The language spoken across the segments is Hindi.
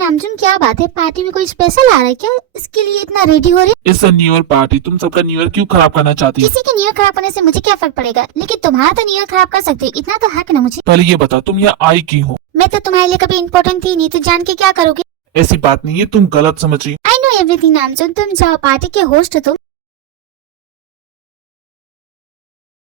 नामचुन, क्या बात है? पार्टी में कोई स्पेशल आ रहा है क्या? इसके लिए इतना रेडी हो रहे? It's a new year party. तुम सबका न्यू ईयर क्यों खराब करना चाहती हो? किसी के न्यू ईयर खराब होने से मुझे क्या फर्क पड़ेगा, लेकिन तुम्हारा तो न्यू ईयर खराब कर सकते, इतना तो हक ना मुझे। पहले ये बता तुम यहाँ आई क्यों हो? मैं तो तुम्हारे लिए कभी इम्पोर्टेंट थी नहीं, तो जान के क्या करोगे? ऐसी बात नहीं है, तुम गलत समझ रही हो। आई नो एवरीथिंग नामचुन, तुम जाओ, पार्टी के होस्ट हो तुम।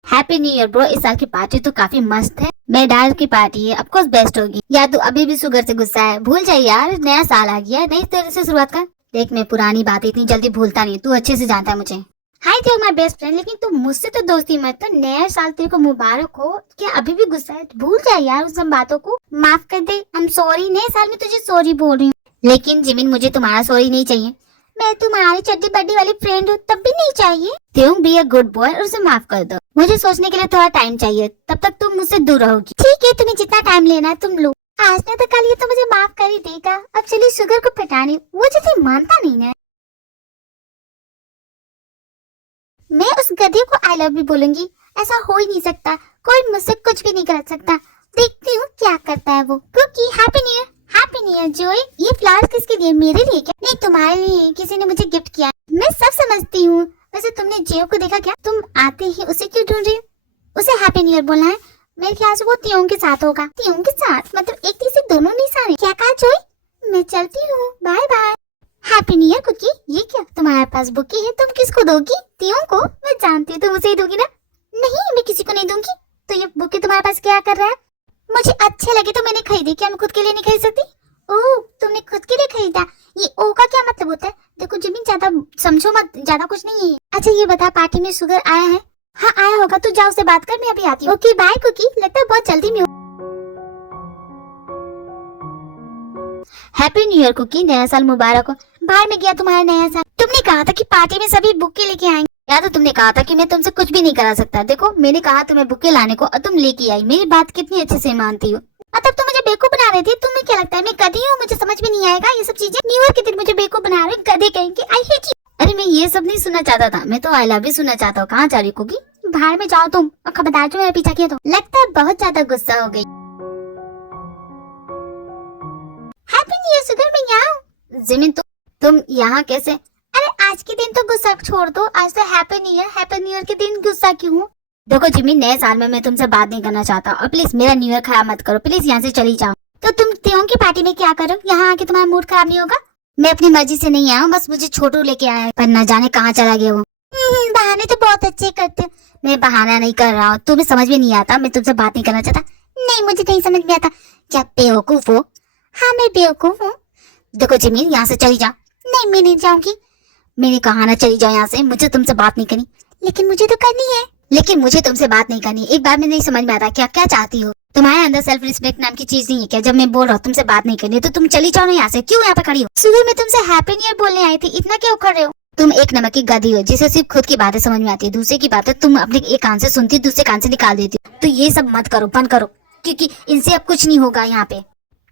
Happy new year bro. इस साल की पार्टी तो काफी मस्त है। मेडाल की पार्टी है, ऑफ कोर्स बेस्ट होगी। या तो अभी भी शुगर से गुस्सा है? भूल जाए यार, नया साल आ गया है, नई तरह से शुरुआत कर। देख, मैं पुरानी बात इतनी जल्दी भूलता नहीं, तू अच्छे से जानता है मुझे। हाय थे माय बेस्ट फ्रेंड, लेकिन तू मुझसे तो दोस्ती मत कर। नया साल तेरे को मुबारक हो। क्या अभी भी गुस्सा है? भूल जाए यार उन सब बातों को, माफ कर दे। आई एम सॉरी, नए साल में तुझे सॉरी बोल रही हूँ। लेकिन जिमिन, मुझे तुम्हारा सॉरी नहीं चाहिए। मैं तुम्हारी चड्डी बड्डी वाली फ्रेंड हूँ, तब भी नहीं चाहिए। तुम बी अ गुड बॉय और उसे माफ कर दो। मुझे सोचने के लिए थोड़ा टाइम चाहिए, तब तक तुम मुझसे दूर रहोगी। ठीक है, तुम्हें जितना टाइम लेना है तुम लो। आज ने तो कल ये तो मुझे माफ कर ही देगा। अब चलिए शुगर को पिटाने। वो जैसे मानता नहीं है। मैं उस गधे को आई लव यू बोलूंगी। ऐसा हो ही नहीं सकता, कोई मुझसे कुछ भी नहीं कर सकता। देखती हूँ क्या करता है वो। Cookie, happy new year. Happy new year Joey. ये फ्लावर्स किसके लिए? मेरे लिए क्या? नहीं, तुम्हारे लिए। किसी ने मुझे गिफ्ट किया। मैं सब समझती हूँ। वैसे तुमने जियो को देखा क्या? तुम आते ही उसे क्यों ढूंढ रही हो? उसे हैप्पी न्यू ईयर बोलना है। मेरे ख्याल से वो तियों के साथ होगा। तियों के साथ मतलब एक से दोनों निशाने। क्या कहा जोए? मैं चलती हूँ, bye bye. Happy new year Cookie. ये क्या, तुम्हारे पास बुके है? तुम किसको दोगी? तियों को? मैं जानती हूँ तुम उसे ही दोगी ना। नहीं, मैं किसी को नहीं दूंगी। तो ये बुके तुम्हारे पास क्या कर रहा है? मुझे अच्छे लगे तो मैंने खरीदी। क्या मैं खुद के लिए नहीं खरीद सकती? ओह, तुमने खुद के लिए खरीदा। ये ओ का क्या मतलब होता है? देखो जिमिन, ज्यादा समझो मत, ज्यादा कुछ नहीं है। अच्छा ये बता, पार्टी में शुगर आया है? हाँ आया होगा, तू जा उससे बात कर, मैं अभी आती हूँ। ओके बाय कुकी, लगता है बहुत जल्दी में हूँ। हैप्पी न्यू ईयर कुकी, नया साल मुबारक हो। बाहर में गया तुम्हारा नया साल। तुमने कहा था कि पार्टी में सभी बुके लेके आएंगे। या तो तुमने कहा था कि मैं तुमसे कुछ भी नहीं करा सकता। देखो, मैंने कहा तुम्हें बुके लाने को और तुम लेके आई। मेरी बात कितनी अच्छे से मानती हो। तब तो मुझे बेवकूफ बना रहे थे। तुम्हें क्या लगता है मैं गधी हूँ? मुझे समझ में नहीं आएगा ये सब चीजें। न्यू ईयर के दिन मुझे बेवकूफ बना रहे, गधे कहेंगे। I hate you. अरे मैं ये सब नहीं सुनना चाहता था, मैं तो आई लव यू सुनना चाहता हूँ। कहाँ जा रही कुकी? बाहर में जाओ तुम, और खबरदार जो मेरा पीछा किया तो। लगता है बहुत ज्यादा गुस्सा हो गई। हैप्पी न्यू ईयर शुगर, मैं यहाँ हूँ। जिमिन तुम यहाँ कैसे? अरे आज के दिन तो गुस्सा छोड़ दो, आज तो happy new year. Happy new year के दिन गुस्सा क्यों? देखो जिमिन, नए साल में मैं तुमसे बात नहीं करना चाहता, और प्लीज मेरा न्यू ईयर खराब मत करो। प्लीज यहाँ से चली जाओ। तो तुम त्यों की पार्टी में क्या करो? यहाँ आके तुम्हारा मूड खराब नहीं होगा? मैं अपनी मर्जी से नहीं आया हूँ, बस मुझे छोटू लेके आया है, पर न जाने कहाँ चला गया वो। बहाने तो बहुत अच्छे करते हो। मैं बहाना नहीं कर रहा हूँ, तुम्हें समझ में नहीं आता। मैं तुमसे बात नहीं करना चाहता। नहीं, मुझे नहीं समझ में आता। क्या बेवकूफ हो? हाँ मैं बेवकूफ हूँ। देखो जिमिन, यहाँ से चली जाओ। नहीं, मैं नहीं जाऊंगी। मैंने कहा ना चली जाओ यहाँ से। मुझे तुमसे बात नहीं करनी। लेकिन मुझे तो करनी है। लेकिन मुझे तुमसे बात नहीं करनी। एक बार में नहीं समझ में आता क्या क्या चाहती हो? तुम्हारे अंदर सेल्फ रिस्पेक्ट नाम की चीज नहीं है क्या? जब मैं बोल रहा हूँ तुमसे बात नहीं करनी, तो तुम चली जाओ ना यहाँ से। क्यों यहाँ पे खड़ी हो? सुबह में तुमसे हैप्पी न्यू ईयर बोलने आई थी, इतना क्यों कर रहे हो? तुम एक नमक की गधी हो, जिसे सिर्फ खुद की बातें समझ में आती है। दूसरे की बातें तुम अपने एक कान से सुनती, दूसरे कान से निकाल देती हो। तो ये सब मत करो, बंद करो, क्योंकि इनसे अब कुछ नहीं होगा। यहाँ पे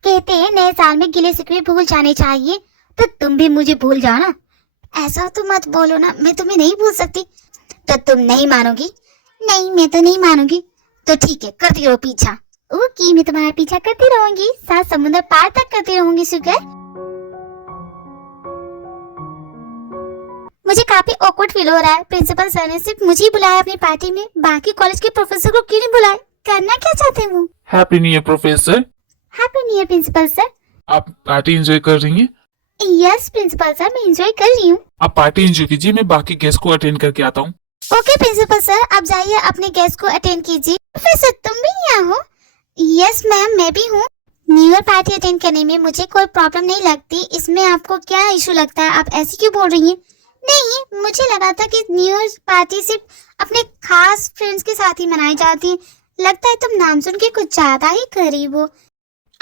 कहते हैं नए साल में गिले शिकवे भूल जाने चाहिए, तो तुम भी मुझे भूल जाओ ना। ऐसा तो मत बोलो ना, मैं तुम्हें नहीं भूल सकती। तो तुम नहीं मानोगी? नहीं, मैं तो नहीं मानूंगी। तो ठीक है, करती रहो पीछा। ओके, मैं तुम्हारा पीछा करती रहूंगी, सात समुद्र पार तक करती रहूंगी शुगर। मुझे काफी ऑकवर्ड फील हो रहा है। प्रिंसिपल सर ने सिर्फ मुझे ही बुलाया अपनी पार्टी में, बाकी कॉलेज के प्रोफेसर को क्यों नहीं बुलाया? करना क्या चाहते हैं वो? Happy new year professor. Happy new year principal sir. आप पार्टी एंजॉय कर रही हैं? यस प्रिंसिपल सर, मैं एंजॉय कर रही हूँ। आप पार्टी एंजॉय कीजिए, मैं बाकी गेस्ट को अटेंड करके आता हूँ। ओके प्रिंसिपल सर, आप जाइए अपने गेस्ट को अटेंड कीजिए। प्रोफेसर तुम भी यहाँ हो? यस मैम, मैं भी हूँ। न्यू ईयर पार्टी अटेंड करने में मुझे कोई प्रॉब्लम नहीं लगती। इसमें आपको क्या इशू लगता है? आप ऐसी क्यों बोल रही हैं? नहीं, मुझे लगा था कि न्यू ईयर पार्टी सिर्फ अपने खास फ्रेंड्स के साथ ही मनाई जाती है। लगता है तुम नाम सुन के कुछ ज्यादा ही करीब हो।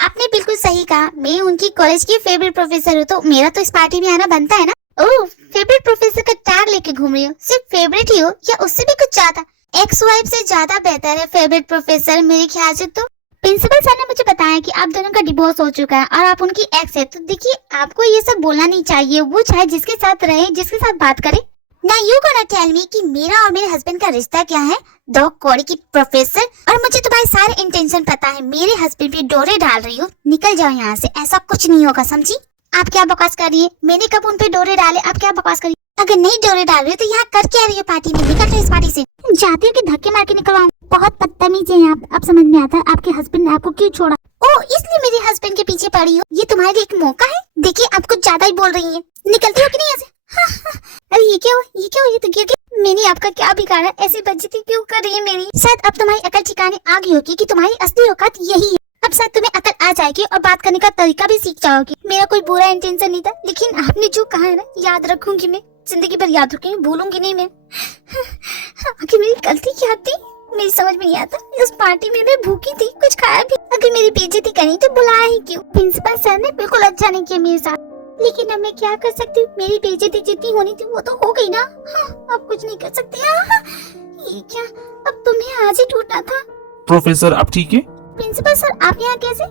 आपने बिल्कुल सही कहा, मैं उनकी कॉलेज की फेवरेट प्रोफेसर हूँ, तो मेरा तो इस पार्टी में आना बनता है ना। ओह, फेवरेट प्रोफेसर का टैग लेके घूम रही हो? सिर्फ फेवरेट ही हो या उससे भी कुछ ज्यादा? एक्स वाइफ से ज्यादा बेहतर है फेवरेट प्रोफेसर मेरे ख्याल से। तो प्रिंसिपल सर ने मुझे बताया कि आप दोनों का डिवोर्स हो चुका है और आप उनकी एक्स है। तो देखिए, आपको ये सब बोलना नहीं चाहिए। वो चाहे जिसके साथ रहे, जिसके साथ बात करे। ना यू गोना टेल मी कि मेरा और मेरे हस्बैंड का रिश्ता क्या है? दो कौड़ी की प्रोफेसर। और मुझे तुम्हारे सारे इंटेंशन पता है। मेरे हस्बैंड पे डोरे डाल रही हो। निकल जाओ यहाँ से, ऐसा कुछ नहीं होगा, समझी? आप क्या बकवास कर रही है? मैंने कब उन पे डोरे डाले? आप क्या बकवास कर रही है? अगर नहीं डोरे डाल रही हो तो यहाँ कर क्या रही हो पार्टी में? निकल इस पार्टी से। जाती हो कि धक्के मार के निकलवाऊं? बहुत बदतमीज है आप। अब समझ में आता है आपके हस्बैंड ने आपको क्यों छोड़ा। ओ, इसलिए मेरे हस्बैंड के पीछे पड़ी हो? ये तुम्हारे लिए एक मौका है। देखिए आप कुछ ज्यादा ही बोल रही है। निकलती हो कि नहीं ऐसे? अरे ये क्या हुआ? ये क्या हुआ? ये तो क्यों? मैंने आपका क्या बिगाड़ा? ऐसी बेइज्जती क्यों कर रही है मेरी? शायद अब तुम्हारी अकल ठिकाने आ गई होगी कि तुम्हारी असली औकात यही है। अब शायद तुम्हें अकल आ जाएगी और बात करने का तरीका भी सीख जाओगी। मेरा कोई बुरा इंटेंशन नहीं था, लेकिन आपने जो कहा है ना, याद रखूंगी मैं, जिंदगी भर याद रखूंगी, भूलूंगी नहीं मैं। आखिर मेरी गलती क्या थी? मेरी समझ में नहीं आता। उस पार्टी में मैं भूखी थी, कुछ खाया भी। अगर मेरी बेइज्जती करी तो बुलाया ही क्यों? प्रिंसिपल सर ने बिल्कुल अच्छा नहीं किया मेरे साथ, लेकिन अब मैं क्या कर सकती हूँ? मेरी बेइज्जती जितनी होनी थी वो तो हो गई ना। अब कुछ नहीं कर सकती। ये क्या, अब तुम्हें आज ही टूटना था। प्रोफेसर आप ठीक है? प्रिंसिपल सर आप यहाँ कैसे?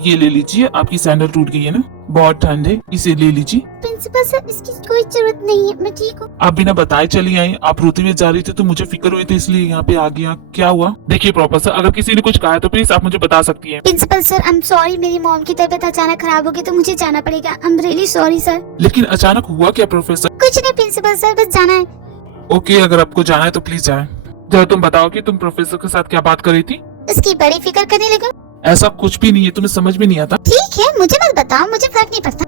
ये ले लीजिए, आपकी सैंडल टूट गई है ना, बहुत ठंड है, इसे ले लीजिए। प्रिंसिपल सर इसकी कोई जरूरत नहीं है, मैं ठीक हूँ। आप बिना बताए चली आई। आप रोते हुए जा रही थी तो मुझे फिक्र हुई थी, इसलिए यहाँ पे आ गया। क्या हुआ? देखिए प्रोफेसर, अगर किसी ने कुछ कहा है तो प्लीज आप मुझे बता सकती हैं। Principal sir I am sorry, मेरी मॉम की तबीयत अचानक खराब होगी तो मुझे जाना पड़ेगा। I am really sorry sir. लेकिन अचानक हुआ क्या प्रोफेसर? कुछ नहीं प्रिंसिपल सर, बस जाना है। ओके, अगर आपको जाना है तो प्लीज जाए। जरा तुम बताओ कि तुम प्रोफेसर के साथ क्या बात कर रही थी? इसकी बड़ी फिक्र करने लगा। ऐसा कुछ भी नहीं है, तुम्हें समझ में नहीं आता। ठीक है, मुझे मत बताओ, मुझे फर्क नहीं पड़ता।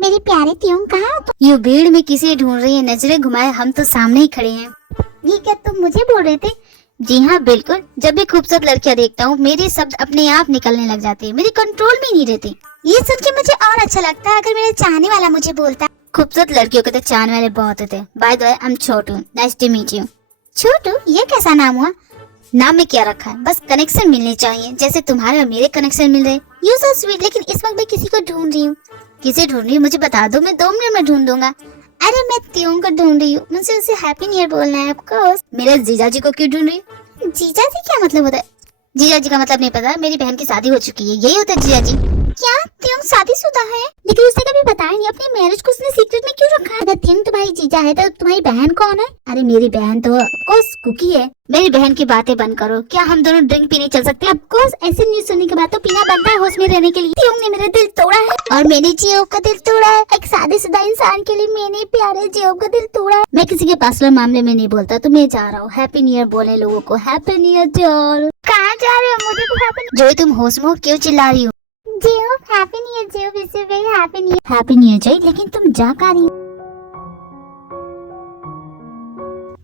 मेरी प्यारी त्यों कहाँ हो तुम? ये भीड़ में किसे ढूंढ रही है? नजरें घुमाए, हम तो सामने ही खड़े हैं। ये क्या तुम मुझे बोल रहे थे? जी हाँ बिल्कुल, जब भी खूबसूरत लड़कियां देखता हूँ मेरे शब्द अपने आप निकलने लग जाते हैं, मेरे कंट्रोल में नहीं रहते। ये सुन के मुझे और अच्छा लगता है अगर मेरा चाहने वाला मुझे बोलता। खूबसूरत लड़कियों के तो चाहने वाले बहुत होते हैं। By the way I am Chhotu, nice to meet you. Chhotu, ये कैसा नाम हुआ? नाम में क्या रखा है, बस कनेक्शन मिलने चाहिए, जैसे तुम्हारे और मेरे कनेक्शन मिल रहे। You so sweet. लेकिन इस वक्त मैं किसी को ढूंढ रही हूँ। किसे ढूंढ रही हूँ मुझे बता दो, मैं 2 मिनट में ढूंढ दूंगा। अरे मैं त्यों को ढूंढ रही हूँ, मुझे उसे हैप्पी न्यू ईयर बोलना है। ऑफकोर्स। मेरे जीजा जी को क्यों ढूंढ रही हूँ? जीजा जी क्या मतलब होता है? जीजा जी का मतलब नहीं पता? मेरी बहन की शादी हो चुकी है, यही होता है जीजा जी। क्या त्यों शादीशुदा है? लेकिन उसने कभी बताया नहीं अपनी मैरिज को, उसने सीक्रेट में क्यों रखा है? अगर त्यों तुम्हारी जीजा है तो तुम्हारी बहन कौन है? अरे मेरी बहन तो ऑफकोर्स कुकी है। मेरी बहन की बातें बंद करो। क्या हम दोनों ड्रिंक पीने चल सकते हैं? ऑफकोर्स, ऐसे न्यूज़ सुनने के बाद तो पीना बनता है होश में रहने के लिए। त्यों ने मेरा दिल तोड़ा है और मैंने जियो का दिल तोड़ा है। एक शादीशुदा इंसान के लिए मैंने प्यारे जियो का दिल तोड़ा है। मैं किसी के पर्सनल मामले में नहीं बोलता, तो मैं जा रहा हूँ। हैप्पी न्यू ईयर बोले लोगों को। हैप्पी न्यू ईयर जियो। कहाँ जा रहे हो? मुझे तो हैप्पी। जो तुम होश में हो, क्यों चिल्ला रही हो? जियो हैप्पी न्यू ईयर। जियो wish you very happy new year. Happy new year Jay. लेकिन तुम जा कहाँ रही हो?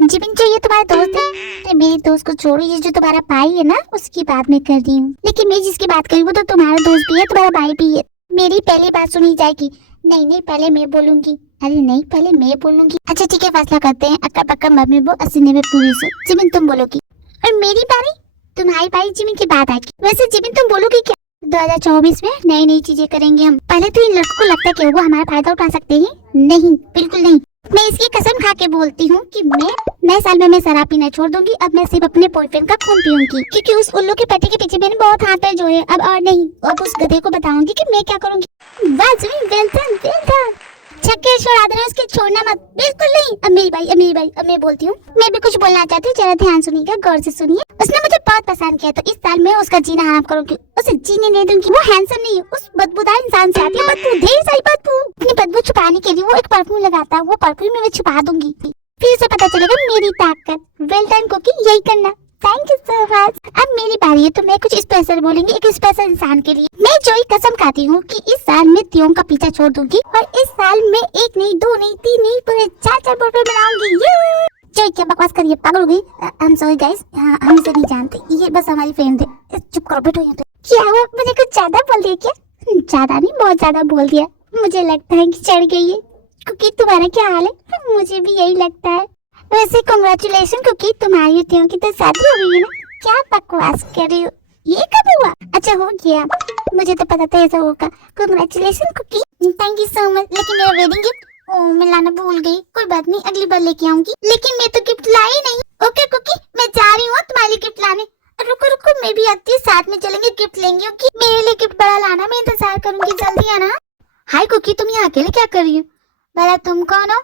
जिबिन जो ये तुम्हारा दोस्त है? अरे मेरे दोस्त को छोड़ो, ये जो तुम्हारा भाई है ना उसकी बात मैं कर रही हूँ। लेकिन मैं जिसकी बात कर रही हूँ वो तो तुम्हारा दोस्त भी है, तुम्हारा भाई भी है। मेरी पहली बात सुनी जाएगी। नहीं नहीं, पहले मैं बोलूंगी। अरे नहीं, पहले मैं बोलूंगी। अच्छा ठीक है, फैसला करते हैं। अक्का पक्का मम्मी वो अस्सी में पूरी से। जिबिन तुम बोलोगी और मेरी बारी। तुम्हारी बारी जिबिन की बात आएगी। वैसे जिबिन तुम बोलोगी क्या? 2024 में नई नई चीजें करेंगे हम। पहले तो इन लड़कों को लगता है कि वो हमारा फायदा उठा सकते हैं। नहीं, बिल्कुल नहीं। मैं इसकी कसम खा के बोलती हूँ कि मैं नए साल में मैं शराब पीना छोड़ दूंगी। अब मैं सिर्फ अपने बॉयफ्रेंड का खून पीऊंगी, क्योंकि उस उल्लू के पति के पीछे मैंने बहुत हाथ पैर जोड़े। अब और नहीं। अब उस गधे को बताऊंगी कि मैं क्या करूंगी। वाह Zubin, well done, well done. छक्के छोड़ा देना, उसके छोड़ना मत। बिल्कुल नहीं। अब मेरी बारी, अब मेरी बारी। अब मैं बोलती हूँ। मैं भी कुछ बोलना चाहती हूँ, जरा ध्यान सुनिएगा, गौर से सुनिए। उसने मुझे बहुत पसंद किया तो इस साल मैं उसका जीना हराम करूंगी, उसे जीने नहीं दूंगी। वो हैंडसम नहीं है, उस बदबूदार इंसान से आती है बदबू, ढेर सारी बदबू। अपनी बदबू छुपाने के लिए वो एक परफ्यूम लगाता है, वो परफ्यूम में छुपा दूंगी, फिर उसे पता चलेगा मेरी ताकत। वेल डन कुकी, यही करना। Thank you so much. अब मेरी बारी है तो मैं कुछ स्पेशल बोलेंगी, एक स्पेशल इंसान के लिए। मैं जोई कसम खाती हूँ कि इस साल मैं त्यों का पीछा छोड़ दूंगी और इस साल मैं 1 नहीं 2 नहीं 3 नहीं पूरे 4 बॉयफ्रेंड बनाऊंगी। जोई क्या बकवास करिए, पागल हो गई? आई एम सॉरी गाइस, हम इसे नहीं जानते, ये बस हमारी फ्रेंड है। चुप करो, बैठो यहाँ पे। क्या हुआ, मुझे कुछ ज्यादा बोल दिया क्या? ज्यादा नहीं, बहुत ज्यादा बोल दिया। मुझे लगता है कि चढ़ गई है। क्योंकि तुम्हारा क्या हाल है? मुझे भी यही लगता है। वैसे कांग्रेचुलेशन क्योंकि तुम्हारी त्यों की तो शादी हो गई है ना। क्या बकवास कर रही हो? ये कब हुआ? अच्छा हो गया, मुझे तो पता था ऐसा होगा। Congratulation Cookie. Thank you so much. लेकिन मेरा वेडिंग गिफ्ट मैं लाना भूल गई। कोई बात नहीं, अगली बार लेके आऊंगी। लेकिन मैं तो गिफ्ट लाई नहीं। ओके कुकी, मैं जा रही हूँ तुम्हारे लिए गिफ्ट लाने। रुको रुको, मैं भी आती हूँ, साथ में चलेंगे, गिफ्ट लेंगे। ओके, मेरे लिए गिफ्ट बड़ा लाना, मैं इंतजार करूंगी, जल्दी आना। हाय कुकी, तुम यहाँ अकेले क्या कर रही हो? भला तुम कौन हो?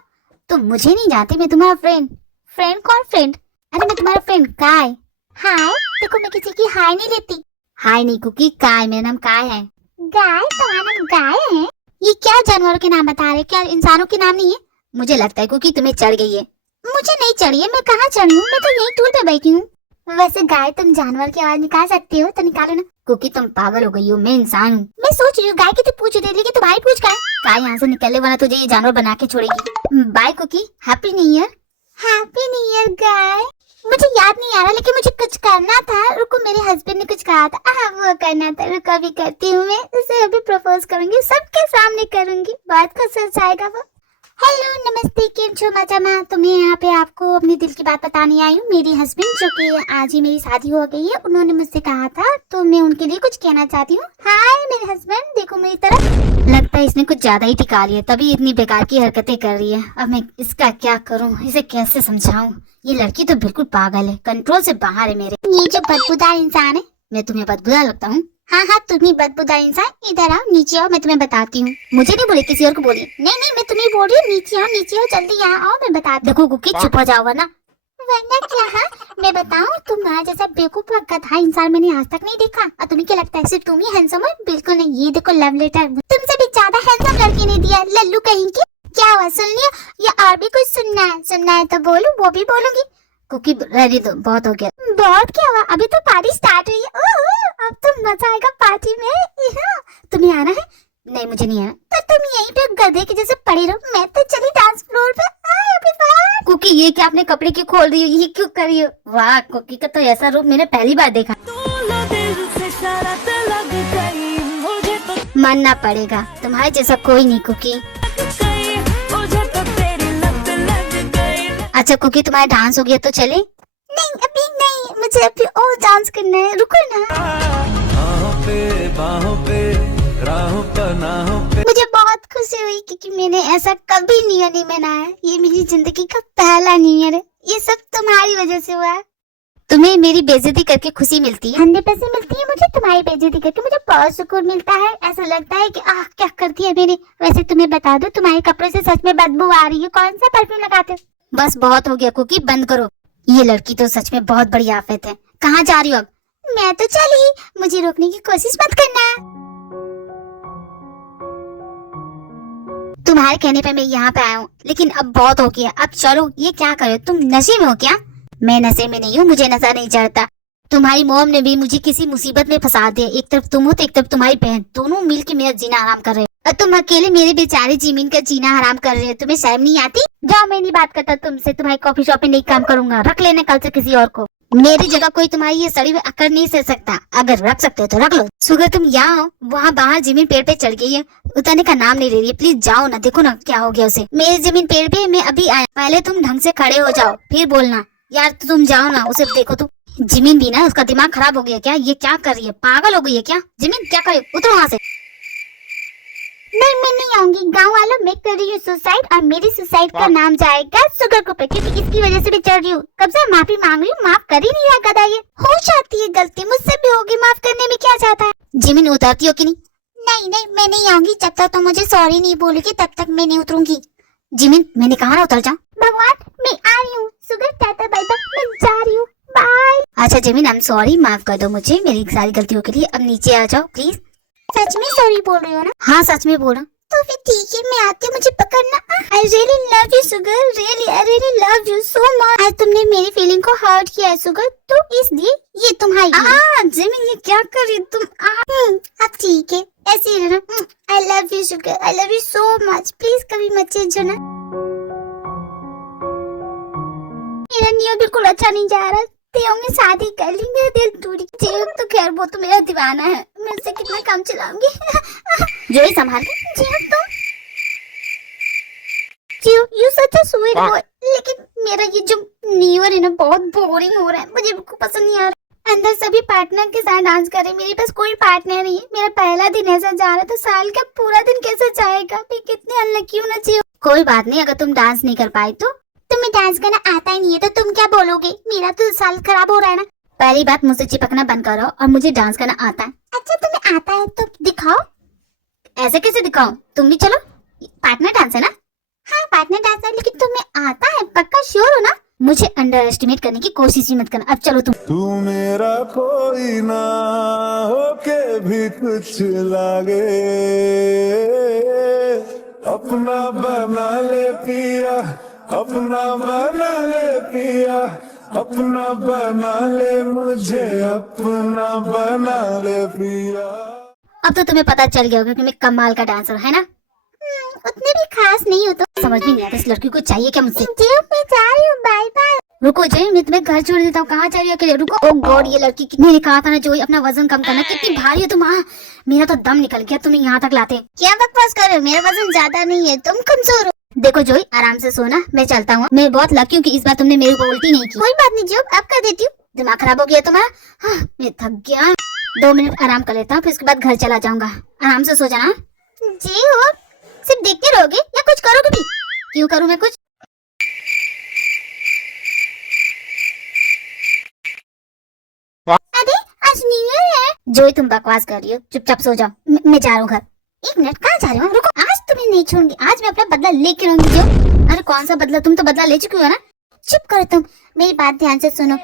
तुम मुझे नहीं जानती, मैं तुम्हारा फ्रेंड। फ्रेंड? कौन फ्रेंड? अरे मैं तुम्हारा फ्रेंड काय। हाय देखो, मैं किसी की हाय नहीं लेती। हाय नहीं कुकी, काय, मेरा नाम काय है। गाय? तुम्हारा नाम गाय है? ये क्या जानवरों के नाम बता रहे, क्या इंसानों के नाम नहीं है? मुझे लगता है कुकी तुम्हें चढ़ गई है। मुझे नहीं चढ़ी है, मैं कहाँ चढ़ी हूँ, मैं तो यही टूल पे बैठी हूँ। वैसे गाय तुम जानवर की आवाज निकाल सकती हो तो निकालो ना। कुकी तुम पागल हो गई हो, मैं इंसान हूँ। मैं सोच रही हूँ गाय की तो पूछ दे, लेकिन तुम्हारी पूछ का है? गाय यहाँ से निकलने वाला तुझे ये जानवर बना के छोड़ेगी। Bye Cookie, happy new year. Happy new year guy. मुझे याद नहीं आ रहा, लेकिन मुझे कुछ करना था। रुको, मेरे हस्बैंड ने कुछ कहा था, वो करना था। रुको अभी करती हूँ, मैं उसे अभी प्रपोज करूंगी, सबके सामने करूंगी, बात का सच आएगा वो। हेलो नमस्ते, केम छो मजामा। तो मैं यहाँ पे आपको अपने दिल की बात बताने आई हूँ। मेरी हस्बैंड, जो कि आज ही मेरी शादी हो गई है, उन्होंने मुझसे कहा था, तो मैं उनके लिए कुछ कहना चाहती हूँ। हाय मेरे हस्बैंड, देखो मेरी तरफ। लगता है इसने कुछ ज्यादा ही टिका लिया, तभी इतनी बेकार की हरकतें कर रही है। अब मैं इसका क्या करूँ, इसे कैसे समझाऊं? ये लड़की तो बिल्कुल पागल है, कंट्रोल से बाहर है मेरे। ये जो बदबूदार इंसान है, मैं तुम्हें बदबूदार लगता हूँ? हाँ हाँ, तुम ही बदबूदार इंसान। इधर आओ, नीचे आओ, मैं तुम्हें बताती हूँ। मुझे नहीं बोले, किसी और को बोलिए। नहीं, मैं तुम्हें बोल रही हूँ, नीचे आओ, जल्दी यहाँ आओ, मैं बताती हूँ। देखो कुकी, चुप हो जाओ वरना क्या। हाँ मैं बताऊँ, तुम्हारा जैसा बेवकूफ और गधा इंसान मैंने आज तक नहीं देखा। और तुम्हें क्या लगता है सिर्फ तुम ही हैंडसम हो? बिल्कुल नहीं, ये देखो लव लेटर तुमसे भी ज्यादा हैंडसम लड़की ने दिया, लल्लू कहीं की। क्या हुआ, सुन लिया या और भी कुछ सुनना है तो बोलूं, वो भी बोलूंगी। कुकी रेडी तो बहुत हो गया। बहुत क्या हुआ, अभी तो पार्टी स्टार्ट हुई है। अब तो मजा आएगा पार्टी में। तुम्हें आना है? नहीं मुझे नहीं आना। तो तुम यहीं पे गधे के जैसे पड़ी रहो, मैं तो चली डांस फ्लोर पे। कुकी ये क्या अपने कपड़े क्यों खोल रही हो, ये क्यों कर रही हो? वाह, कुकी का तो ऐसा रूप मैंने पहली बार देखा। मानना पड़ेगा, तुम्हारे जैसा कोई नहीं कुकी। अच्छा कुकी, तुम्हारा डांस हो गया तो चले? नहीं अभी नहीं, मुझे अभी और डांस करना है, रुको ना। मुझे बहुत खुशी हुई क्योंकि मैंने ऐसा कभी न्यू ईयर नहीं मनाया। ये मेरी जिंदगी का पहला न्यू ईयर है। ये सब तुम्हारी वजह से हुआ है। तुम्हें मेरी बेइज्जती करके खुशी मिलती है? 100% मिलती है मुझे। तुम्हारी बेइज्जती करके मुझे बहुत सुकून मिलता है। ऐसा लगता है कि क्या करती है मेरी। वैसे तुम्हें बता दो, तुम्हारे कपड़े से सच में बदबू आ रही है। कौन सा परफ्यूम लगाते हो? बस बहुत हो गया कुकी, बंद करो। ये लड़की तो सच में बहुत बड़ी आफत है। कहाँ जा रही हो अब? मैं तो चली, मुझे रोकने की कोशिश मत करना। तुम्हारे कहने पे मैं यहाँ पे आया हूँ, लेकिन अब बहुत हो गया, अब चलो। ये क्या करे, तुम नशे में हो क्या? मैं नशे में नहीं हूँ, मुझे नशा नहीं चढ़ता। तुम्हारी मॉम ने भी मुझे किसी मुसीबत में फंसा दिया। एक तरफ तुम हो तो एक तरफ तुम्हारी बहन, दोनों मिलकर मेरा जीना हराम कर रहे हो। और तुम अकेले मेरे बेचारे जिमीन का जीना हराम कर रहे हो। तुम्हें शर्म नहीं आती? जाओ, मैं नहीं बात करता तुमसे। तुम्हारी कॉफी शॉप में नहीं काम करूंगा, रख लेना कल से किसी और को। मेरी जगह कोई तुम्हारी ये सड़ी हुई अकड़ नहीं सह सकता। अगर रख सकते हो तो रख लो। सुगर तुम यहाँ हो, वहाँ बाहर जमीन पेड़ पे चढ़ गई है, उतरने का नाम नहीं ले रही है। प्लीज जाओ ना, देखो ना क्या हो गया उसे। मेरी जमीन पेड़ पे, मैं अभी आया। पहले तुम ढंग से खड़े हो जाओ, फिर बोलना। यार तुम जाओ ना, उसे देखो। तुम जमीन भी ना, उसका दिमाग खराब हो गया क्या? ये क्या कर रही है, पागल हो गई है क्या? जमीन क्या करे, उतरो वहाँ से। नहीं मैं नहीं आऊंगी। गाँव वालों, मैं कर रही हूँ सुसाइड, और मेरी सुसाइड का नाम जाएगा सुगर को पे, क्योंकि इसकी वजह से भी चढ़ रही हूँ। कब से माफी मांग रही हूँ, माफ कर ही नहीं रहा गधा। ये हो जाती है गलती, मुझसे भी होगी, माफ करने में क्या जाता है। जिमिन उतरती हो कि नहीं? नहीं मैं नहीं आऊंगी। जब तक तुम मुझे सॉरी नहीं बोलेगी तब तक मैं नहीं उतरूंगी। जिमिन मैंने कहा ना उतर जा। भगवान मैं आ रही हूँ। सुगर टाटा बाय बाय, मैं जा रही हूँ, बाय। अच्छा जिमिन, आई एम सॉरी, माफ कर दो मुझे मेरी सारी गलतियों के लिए। अब नीचे आ जाओ प्लीज। सच में सॉरी बोल रही हो ना? हाँ सच में बोल रहा। तो फिर ठीक है, मैं आती हूँ, मुझे पकड़ना। I really love you sugar, really I really love you so much। आज तुमने मेरी फीलिंग को हर्ट किया है सुगर, तो इसलिए ये तुम्हारी। जिमिन ये क्या कर रही तुम? अब ठीक है, ऐसे ही रहना। I love you sugar, I love you so much। Please कभी मत चेंज होना। मेरा न्यू बिल्कुल अच्छा नहीं जा रहा। तेओ में शादी कर ली, मेरा दिल टूट गया। तो खैर वो तो मेरा दीवाना है, मैं उससे कितना काम चलाऊंगी। जो ही संभाल के। जियो you such a sweet boy. लेकिन मेरा ये जो न्यू ईयर है ना, बहुत बोरिंग हो रहा है, मुझे बिल्कुल पसंद नहीं आ रहा। अंदर सभी पार्टनर के साथ डांस कर रहे, मेरे पास कोई पार्टनर नहीं है। मेरा पहला दिन ऐसा जा रहा है, तो साल का पूरा दिन कैसे जाएगा? मैं कितनी अनलकी हूँ ना जियो। कोई बात नहीं, अगर तुम डांस नहीं कर पाई तो। तुम्हें डांस करना आता ही नहीं है तो तुम क्या बोलोगे? मेरा तो साल खराब हो रहा है ना। पहली बात, मुझसे चिपकना बंद करो, और मुझे डांस करना आता है। अच्छा तुम्हें आता है तो दिखाओ। ऐसे कैसे दिखाओ? तुम भी चलो, पार्टनर डांस है ना? हाँ पार्टनर डांस है, लेकिन तुम्हें आता है? पक्का श्योर हो ना? मुझे अंडर एस्टिमेट करने की कोशिश ही मत करना। अब चलो तुम। तू मेरा कोई ना होके भी कुछ लागे, अपना बना ले पिया, अपना बना ले पिया, अपना बना ले मुझे, अपना बना ले पिया। अब तो तुम्हें पता चल गया होगा कि मैं कमाल का डांसर है ना। उतने भी खास नहीं हो तो समझ में नहीं आता इस लड़की को चाहिए क्या मुझसे। मैं जा रही हूँ, बाय बाय। रुको जोई, मैं तुम्हें घर छोड़ देता हूँ। कहाँ जा रही हो अकेले? रुको। ओ गॉड, ये लड़की मैंने कहा था ना जोई अपना वजन कम करना। कितनी भारी हो तुम। मेरा तो दम निकल गया तुम्हें यहाँ तक लाते। क्या बकवास कर रहे हो? मेरा वजन ज्यादा नहीं है, तुम कमजोर हो। देखो जोई, आराम से सोना, मैं चलता हूँ। मैं बहुत लकी हूँ कि इस बार तुमने मेरे को उल्टी नहीं की। कोई बात नहीं जो, अब कर देती हूँ। दिमाग खराब हो गया तुम्हारा। मैं थक गया। 2 मिनट आराम कर लेता हूँ, फिर उसके बाद घर चला जाऊंगा। आराम से सो जाना। जी हो, सिर्फ देखते रहोगे या कुछ करोगे भी? क्यों करूँ मैं कुछ? अरे आज न्यू ईयर है। जोई तुम बकवास कर रही हो, चुपचाप सो जाओ। मैं जा रहा हूँ घर। 1 मिनट, कहाँ जा रही हो? रुको, आज तुम्हें नहीं छोड़ूंगी। आज मैं अपना बदला लेके रहूंगी जो। अरे कौन सा बदला? तुम तो बदला ले चुकी हो ना। चुप करो तुम, मेरी बात ध्यान से सुनो।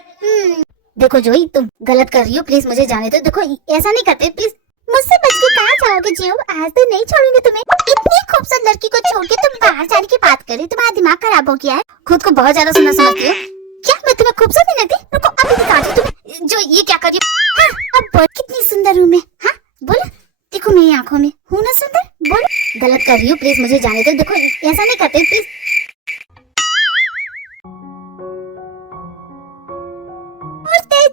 देखो जोई, तुम गलत कर रही हो, प्लीज मुझे जाने दो। देखो ऐसा नहीं करते प्लीज। मुझसे बच के कहाँ जाओगे जियो? आज तो नहीं छोड़ूंगी तुम्हें। इतनी खूबसूरत लड़की को छोड़ के तुम बाहर जाने की बात कर रही हो? तुम्हारा दिमाग खराब हो गया है? खुद को बहुत ज्यादा सुना समझती हो क्या? मैं तुम्हें खूबसूरत नहीं लगती? रुको अभी दिखाती हूँ तुम्हें। जो ये क्या कर रही हो? हाँ, अब बोल, कितनी सुंदर हूँ मैं। हाँ बोलो, देखो मेरी आंखों में हूँ ना सुंदर? बोलो। गलत कर रही हो, प्लीज मुझे जाने दो। देखो ऐसा नहीं करते प्लीज।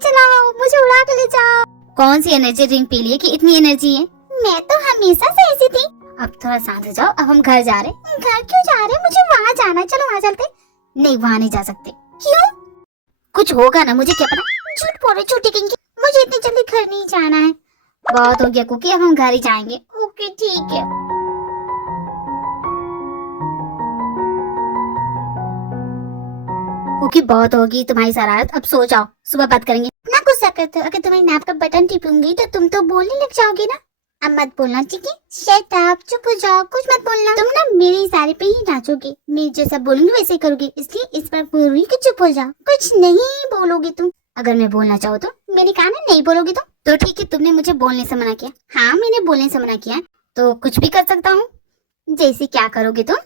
चलाओ, मुझे उड़ा के ले जाओ। कौन सी एनर्जी ड्रिंक पी लिए कि इतनी एनर्जी है? मैं तो हमेशा से ऐसी थी। अब थोड़ा शांत हो जाओ। अब हम घर जा रहे। घर क्यों जा रहे? मुझे वहाँ जाना है। चलो वहाँ चलते। नहीं, वहाँ नहीं जा सकते। क्यों? कुछ होगा ना, मुझे क्या पता। झूठ बोल रहे, झूठी कहेंगे। मुझे इतनी जल्दी घर नहीं जाना है। बहुत हो गया कुकी, अब हम घर ही जाएंगे। ओके ठीक है। कुकी बहुत होगी तुम्हारी शरारत, अब सो जाओ, सुबह बात करेंगे। ना गुस्सा करते हो, अगर तुम्हारी नाप का बटन टिपूंगी तो तुम तो बोलने लग जाओगे ना। अब मत बोलना, ठीक है? शट अप, चुप हो जाओ, कुछ मत बोलना। तुम ना मेरे इशारे पे ही नाचोगे, मैं जैसा बोलूंगी वैसे करोगे, इसलिए इस बार बोल रही कि चुप हो जाओ। कुछ नहीं बोलोगे तुम। अगर मैं बोलना चाहूँ तो? मैंने कहा ना नहीं बोलोगे तो ठीक है। तुमने मुझे बोलने से मना किया। हाँ मैंने बोलने से मना किया, तो कुछ भी कर सकता हूँ। जैसे क्या करोगे तुम?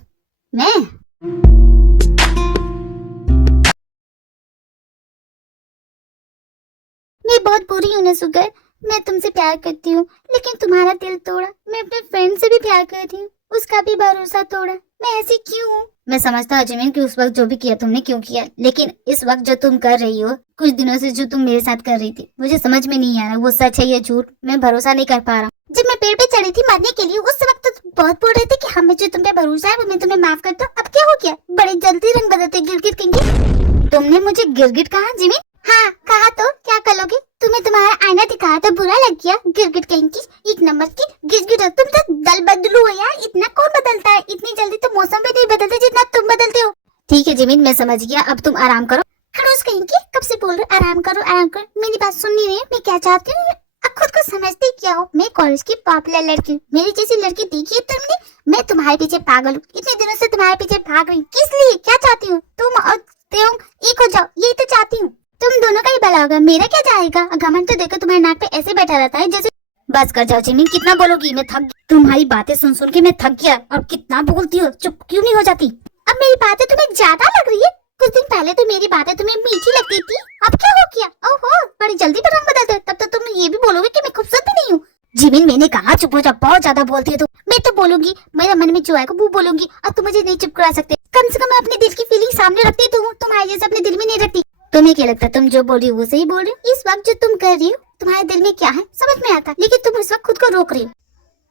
मैं बहुत बुरी हूँ ना सुगर। मैं तुमसे प्यार करती हूँ, लेकिन तुम्हारा दिल तोड़ा। मैं अपने फ्रेंड से भी प्यार करती हूँ, उसका भी भरोसा तोड़ा। मैं ऐसी क्यों हूँ? मैं समझता हूँ जिमिन कि उस वक्त जो भी किया तुमने क्यों किया, लेकिन इस वक्त जो तुम कर रही हो, कुछ दिनों से जो तुम मेरे साथ कर रही थी, मुझे समझ में नहीं आ रहा वो सच है या झूठ। मैं भरोसा नहीं कर पा रहा। जब मैं पेड़ पे चढ़ी थी मरने के लिए, उस वक्त तो बहुत बोल रहे थे कि हमें जो तुम पे भरोसा है वो मैं तुम्हें माफ करता हूँ। अब क्या हो गया? बड़े जल्दी रंग बदलते गिरगिट कहेंगे। तुमने मुझे गिरगिट कहा जिमिन? हाँ कहा तो क्या कर लोगे? तुम्हें तुम्हारा आईना दिखाया तो बुरा लग गया? गिरगिट कहेंगी, 1 नंबर की गिरगिट हो तुम। तो दल बदलू हो यार, इतना कौन बदलता है? इतनी जल्दी तो मौसम भी नहीं बदलते जितना तुम बदलते हो। ठीक है जिमिन, मैं समझ गया, अब तुम आराम करो। खड़ूस कहेंगी, कब से बोल रहे आराम करो आराम करो? मेरी बात सुन नहीं रही है? मैं क्या चाहती हूँ? अब खुद को समझते क्या हो? मैं कॉलेज की पॉपुलर लड़की हूँ, मेरी जैसी लड़की देखी है तुमने? मैं तुम्हारे पीछे पागल हूँ, इतने दिनों से तुम्हारे पीछे भाग रही हूँ। किस लिए? क्या चाहती हूँ? तुम और त्यों एक हो जाओ, यही तो चाहती हूँ। तुम दोनों का ही भला होगा, मेरा क्या जाएगा? घमंड तो देखो तुम्हारे नाक पे ऐसे बैठा रहता है जैसे। बस कर जाओ जिमिन, कितना बोलोगी? मैं थक, तुम्हारी बातें सुन सुन के मैं थक गया। और कितना बोलती हो, चुप क्यों नहीं हो जाती? अब मेरी बातें तुम्हें ज्यादा लग रही है? कुछ दिन पहले तो मेरी बातें तुम्हें मीठी लगती थी, अब क्या हो गया? ओहो, बड़ी जल्दी पर रंग बदलते। तब तो तुम ये भी बोलोगे कि मैं खूबसूरत भी नहीं हूँ। जिमिन मैंने कहा चुप हो जा, बहुत ज्यादा बोलती है तू। मैं तो बोलूंगी, मेरा मन में जो आएगा वो बोलूंगी, और तुम मुझे नहीं चुप करा सकते। कम से कम मैं अपने दिल की फीलिंग सामने रखती तो हूँ, तुम्हारे जैसे अपने दिल में नहीं रखती। तुम्हें क्या लगता है तुम जो बोल रही हो वो सही बोल रही हो? इस वक्त जो तुम कर रही हो तुम्हारे दिल में क्या है समझ में आता, लेकिन तुम इस वक्त खुद को रोक रही हो।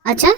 अच्छा